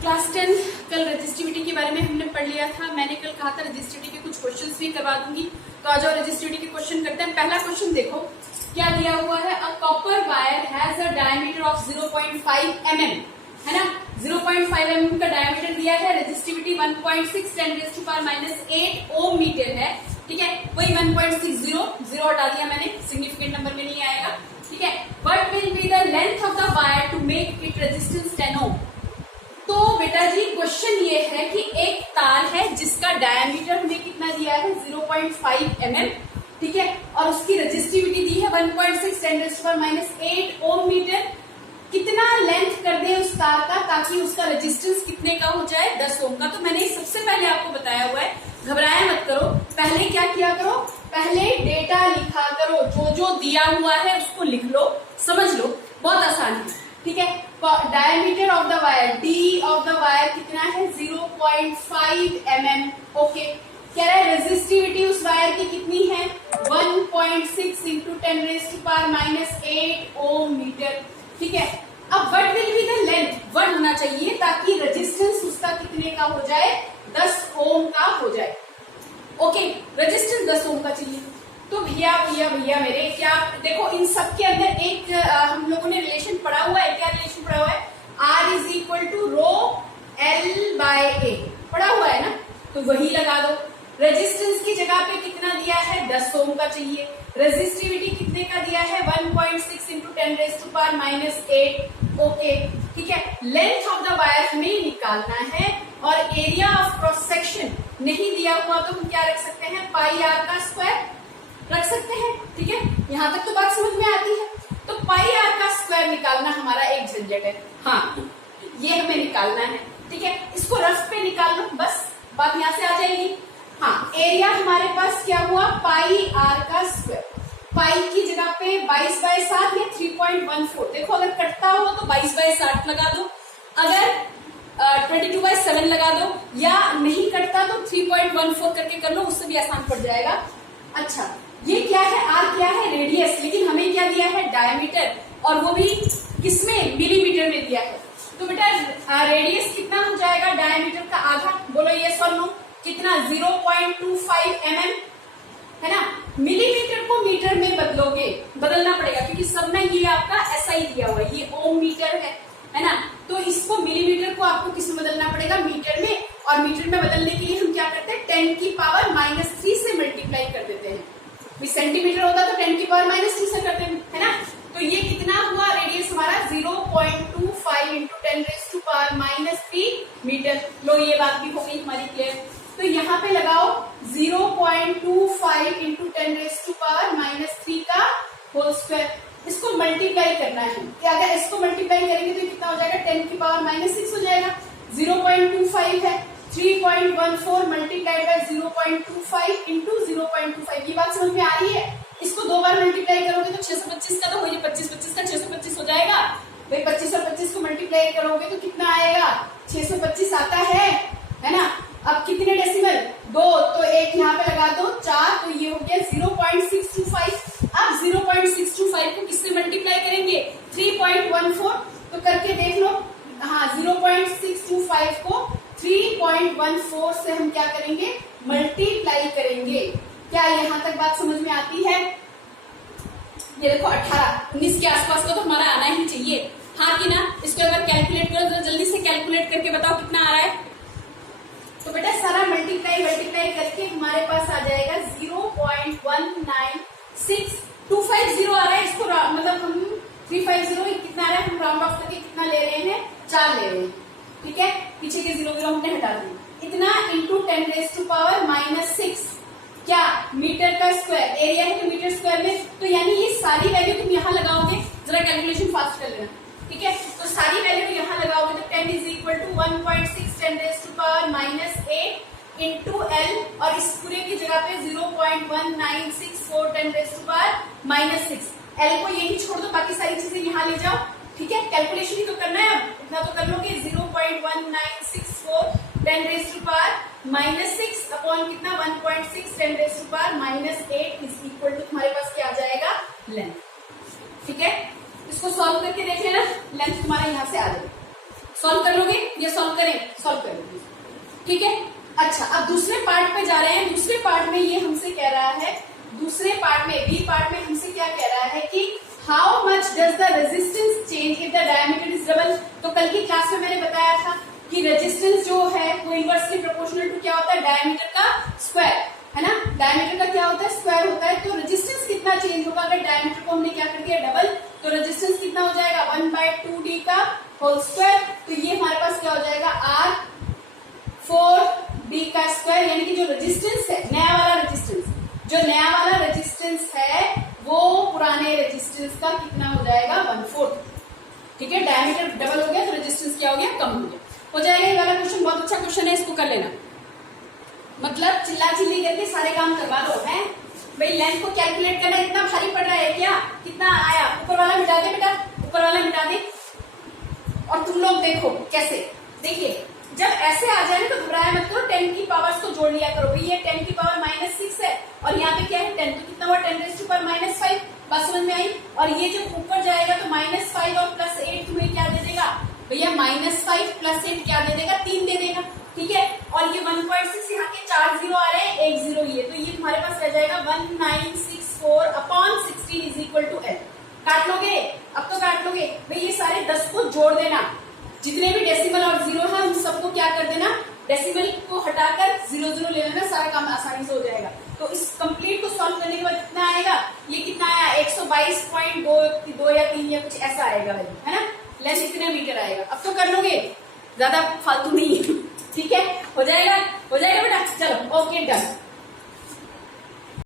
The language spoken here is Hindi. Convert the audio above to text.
क्लास 10 कल रजिस्टिविटी के बारे में हमने पढ़ लिया था। मैंने कल कहा था रजिस्टिविटी के कुछ क्वेश्चंस भी करवा दूंगी, तो आ जाओ रजिस्टिविटी के क्वेश्चन करते हैं। पहला क्वेश्चन देखो क्या दिया हुआ है। A copper wire has a diameter of 0.5 mm, है ना। 0.5 mm का डायमीटर दिया है। रजिस्टिविटी 1.6 10⁻⁻8 ओम मीटर है, ठीक है। वही 1.60 जीरो हटा दिया मैंने, सिग्निफिकेंट नंबर में नहीं आएगा, ठीक है। What will be the length of the wire to make it resistance 10 ohm. तो बेटा जी क्वेश्चन ये है कि एक तार है जिसका डायमीटर हमें कितना दिया है 0.5 mm, ठीक है, और उसकी रजिस्टिविटी दी है 1.6 10⁻⁸ ओम मीटर। कितना लेंथ कर दे उस तार का ताकि उसका रेजिस्टेंस कितने का हो जाए, 10 ओम का। तो मैंने सबसे पहले आपको बताया हुआ है, घबराया मत करो। पहले क्या किया करो, पहले डेटा लिखा करो, जो जो दिया हुआ है उसको लिख लो, समझ लो, बहुत आसान है, ठीक है। Diameter of the wire, D of the wire कितना है 0.5 mm, ओके। कह रहा है रेजिस्टिविटी उस वायर की कितनी है 1.6 इंटू 10⁻⁸ ओम मीटर, ठीक है। अब what will be the length, word होना चाहिए ताकि रेजिस्टेंस उसका कितने का हो जाए 10 ओम का हो जाए, ओके। रेजिस्टेंस 10 ओम का चाहिए। तो भैया भैया भैया मेरे क्या देखो, इन सब के अंदर एक हम लोगों ने रिलेशन पढ़ा हुआ है। क्या रिलेशन पढ़ा हुआ है, R is equal to rho L by A, पढ़ा हुआ है ना, तो वही लगा दो। रेजिस्टेंस की जगह पे कितना दिया है 10 ओम का चाहिए। रेजिस्टिविटी कितने का दिया है 1.6 इंटू 10⁻⁸, ओके, ठीक है। लेंथ ऑफ द वायर हमें निकालना है और एरिया ऑफ क्रॉस सेक्शन नहीं दिया हुआ तो हम क्या रख सकते हैं, पाई आर का स्क्वायर रख सकते हैं, ठीक है। यहां तक तो बात समझ में आती है। तो पाई आर का स्क्वायर निकालना हमारा एक झंझट है, हाँ, ये हमें निकालना है, ठीक है। इसको रफ पे निकाल लो, बस बात यहां से आ जाएगी। हाँ, एरिया हमारे पास क्या हुआ, पाई आर का स्क्वायर। पाई की जगह पे 22/7 या 3.14, देखो अगर कटता हो तो 22/7 लगा दो, अगर 22/7 लगा दो, या नहीं कटता तो 3.14 करके कर लो, उससे भी आसान पड़ जाएगा। अच्छा, ये क्या है, आर क्या है, रेडियस, लेकिन हमें क्या दिया है डायमीटर, और वो भी किसमें, मिलीमीटर में दिया है। तो बेटा रेडियस कितना हो जाएगा डायमीटर का आधा, बोलो यस और नो, कितना 0.25 mm, है ना। मिलीमीटर को मीटर में बदलोगे, बदलना पड़ेगा क्योंकि सब में ये आपका ऐसा ही दिया हुआ है, ये ओम मीटर है ना। तो इसको मिलीमीटर को आपको किसमें बदलना पड़ेगा, मीटर में, और मीटर में बदलने के लिए हम क्या करते हैं 10⁻³ से मल्टीप्लाई कर देते हैं। सेंटीमीटर होता तो 10⁻³ से करते हैं, है ना। तो ये कितना हुआ, रेडियस हमारा 0.25 इंटू 10⁻³ मीटर। लो ये बात भी हो गई हमारी क्लियर। तो यहाँ पे लगाओ 0.25 इंटू 10⁻³ का होल स्क्वायर। इसको मल्टीप्लाई करना है, अगर इसको मल्टीप्लाई करेंगे तो कितना हो जाएगा 10⁻⁻6 हो जाएगा। 0.25 है, 3.14 मल्टीप्लाइड बाय 0.25 इंटू 0.25, ये बात समझ में आ रही है। इसको दो बार मल्टीप्लाई करोगे तो 625 का, तो वही 25 का 625 हो जाएगा। भाई 25 और 25 को मल्टीप्लाई करोगे तो कितना आएगा, 625 आता है ना। अब कितने डेसिमल, 2, तो एक यहाँ पे लगा दो 4, तो ये हो गया 0.625। अब 0.625 को किससे मल्टीप्लाई करेंगे, 3.14, तो करके देख लो। हाँ, 0.625 को 3.14 से हम क्या करेंगे, मल्टीप्लाई करेंगे। क्या यहाँ तक बात समझ में आती है। ये देखो 18-19 के आसपास का तो हमारा आना ही चाहिए, हाँ कि ना। इसको अगर कैलकुलेट करो तो जल्दी से कैलकुलेट करके बताओ कितना आ रहा है। तो बेटा सारा मल्टीप्लाई करके हमारे पास आ जाएगा 0.196,250 आ रहा है। इसको मतलब हम 350 कितना आ रहा है, हम राउंड ऑफ करके कितना ले रहे हैं, 4 ले रहे हैं, ठीक है। पीछे के 0 हमने हटा दिए। इतना इंटू 10⁻⁻6, क्या मीटर का स्क्वायर, एरिया है तो मीटर स्क्वायर में, तो यानी ये सारी वैल्यू तुम यहाँ लगाओगे, जरा कैलकुलेशन फास्ट कर लेना, ठीक है। तो सारी वैल्यू यहाँ लगाओगे तो 10 is equal to 1.6 10⁻⁸ into L, और इस पूरे की जगह पे 0.1964 10⁻⁻6। L को यही छोड़ दो, बाकी सारी चीजें यहाँ ले जाओ, ठीक है। कैलकुलेशन ही तो करना है, अब इतना तो कर लो कि 0.1964 10⁻⁻6 अपॉन कितना 1.6 10⁻⁻8 इज इक्वल टू तुम्हारे पास क्या आ जाएगा, लेंथ, ठीक है। इसको सॉल्व करके देख लेना, लेंथ तुम्हारा यहाँ से आ जाएगा। सॉल्व कर लोगे या सॉल्व करें? सॉल्व कर लोगे, ठीक है। अच्छा, अब दूसरे पार्ट पे जा रहे हैं। दूसरे पार्ट में ये हमसे कह रहा है, दूसरे पार्ट में बी पार्ट में हमसे क्या कह रहा है कि how much does the resistance change if the diameter is double. तो कल की क्लास में मैंने बताया था कि रेजिस्टेंस जो है वो इनवर्सली प्रोपोर्शनल टू क्या होता है? डायमीटर का स्क्वायर, है ना। डायमीटर का क्या होता है? स्क्वायर होता है। तो रेजिस्टेंस कितना चेंज होगा अगर डायमीटर को हमने क्या कर दिया? डबल। तो रेजिस्टेंस कितना हो जाएगा? 1/2d का होल स्क्वायर। तो ये हमारे पास क्या हो जाएगा? R4d का स्क्वायर, यानी कि जो रेजिस्टेंस है, नया वाला रेजिस्टेंस, जो नया वाला रेजिस्टेंस है वो पुराने रेजिस्टेंस का कितना हो जाएगा? 1/4। ठीक है, डायमीटर डबल हो गया तो रेजिस्टेंस क्या हो गया? कम हो गया। हो जाएगा। ये वाला क्वेश्चन बहुत अच्छा क्वेश्चन है, इसको कर लेना। मतलब चिल्ला चिल्ली करके सारे काम करवा दो, है भाई। लेंथ को कैलकुलेट करना इतना भारी पड़ रहा है क्या? कितना आया? ऊपर वाला मिटा दे बेटा, ऊपर वाला मिटा दे। और तुम लोग देखो कैसे, देखिए जब ऐसे आ जाए ना तो घबराया मत करो, 10 की पावर्स को जोड़ लिया करो। भाई ये 10 की पावर -6 है और यहाँ पे क्या है? 10। तो कितना हुआ? 10⁻⁵ बात समझ में आई। और ये जो ऊपर जाएगा तो -5 और +8 तुम्हें क्या दे देगा भैया? -5 + 8 क्या दे देगा? 3 दे देगा, ठीक है। और ये 1.6, यहाँ के 4 0 आ रहे हैं, 1 0 ये, तो ये तुम्हारे पास रह जाएगा 1964/16 = L। काट लोगे? अब तो काट लोगे भाई। ये सारे 10 को जोड़ देना, जितने भी डेसिमल और जीरो है उन सबको क्या कर देना? डेसिमल को हटाकर 0 0 ले लेना, सारा काम आसानी से हो जाएगा। तो इस कंप्लीट को सॉल्व करने के बाद कितना आएगा? ये कितना आया? 122.2 या 3 या कुछ ऐसा आएगा, है ना। लेंथ इतने मीटर आएगा। अब तो कर लोगे, ज्यादा फालतू नहीं, ठीक है। हो जाएगा, हो जाएगा बेटा। चलो, ओके, डन।